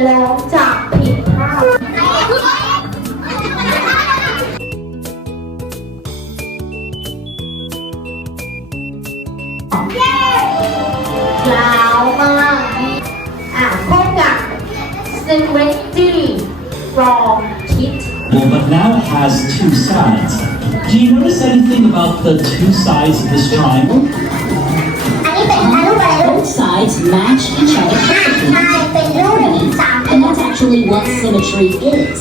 รียนร้องจากผิดภาพ ยาวมากอ่ะพบกับ symmetry from kit Well, but now it has two sides. Do you notice anything about the two sides of this triangle? sides match each other ใช่ perfectly. เป็นรูปสาม And that's actually what symmetry is.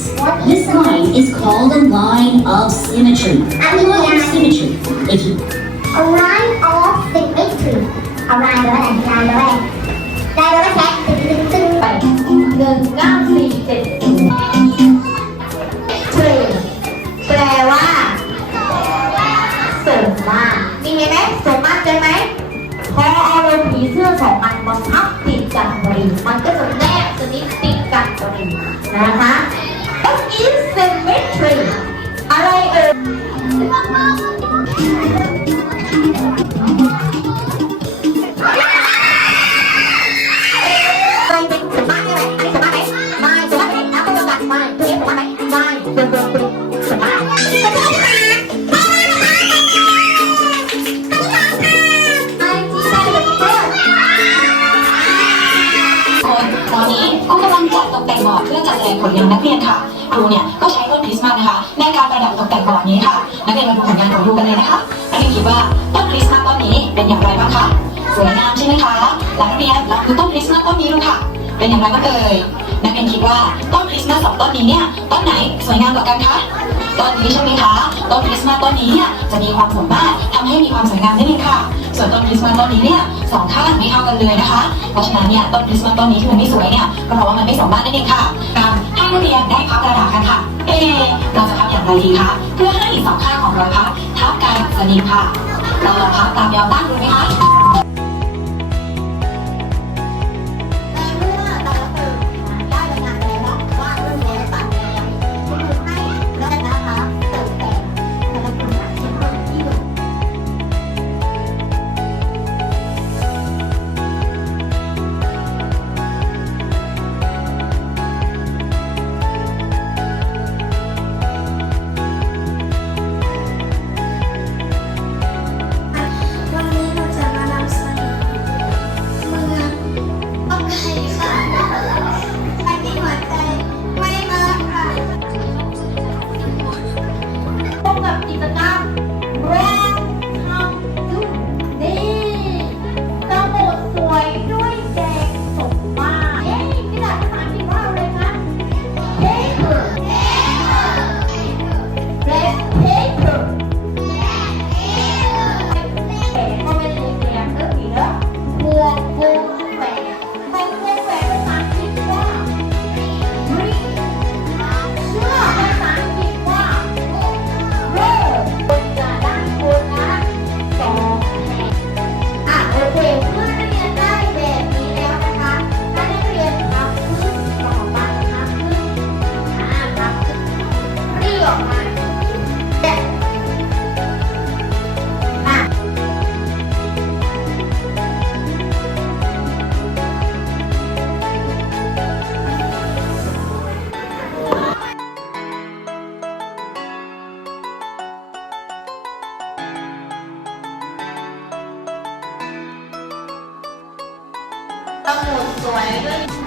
This line is called a line of symmetry. Line of symmetry. If you A line of symmetry เอา line แปลว่าอะไร line แปลว่าอะไร line แปลว่าแท็กตึงตึงตึง ไปหนึ่งเก้าสี่เจ็ดเทรนแปลว่าเสริมมากมีไหมเสริมมากเจอไหมพอ ดกันพอดีมันก็จะแนบสนิทติดกันตรงนี้นะคะ ตอนนี้ก็กำลังจัดตกแต่งบอร์ดเพื่อจัดแสดงผลงานนักเรียนค่ะครูเนี่ยก็ใช้ต้นคริสต์มาสนะคะ ในการประดับตกแต่งบอร์ดนี้ค่ะ นักเรียนมาดูผลงานของครูกันเลยนะคะนักเรียนคิดว่าต้นคริสต์มาสต้นนี้เป็นอย่างไรบ้างคะสวยงามใช่ไหมคะหลังเรียนเราคือต้นคริสต์มาสต้นนี้ดูค่ะ เป็นอย่างไรบ้างเอ่ยนักเรียนคิดว่าต้นคริสต์มาสสองต้นนี้เนี่ยต้นไหนสวยงามกว่ากันคะ ต้นนี้ใช่ไหมคะต้นคริสต์มาสต้นนี้เนี่ยจะมีความสามารถทำให้มีความสวยงามได้เลยค่ะ ส่วนต้นคริสต์มาสต้นนี้เนี่ยสองข้างไม่เท่ากันเลยนะคะ เพราะฉะนั้นเนี่ยต้นคริสต์มาสต้นนี้ที่มันไม่สวยเนี่ยก็เพราะว่ามันไม่สมมาตรนั่นเองค่ะการให้นักเรียนได้พับกระดาษกันค่ะ เอเราจะทำอย่างไรดีคะเพื่อให้สองข้างของรอยพับทับกันสนิทค่ะ เราลองพับตามแนวตั้งดูไหมคะ สวัสดี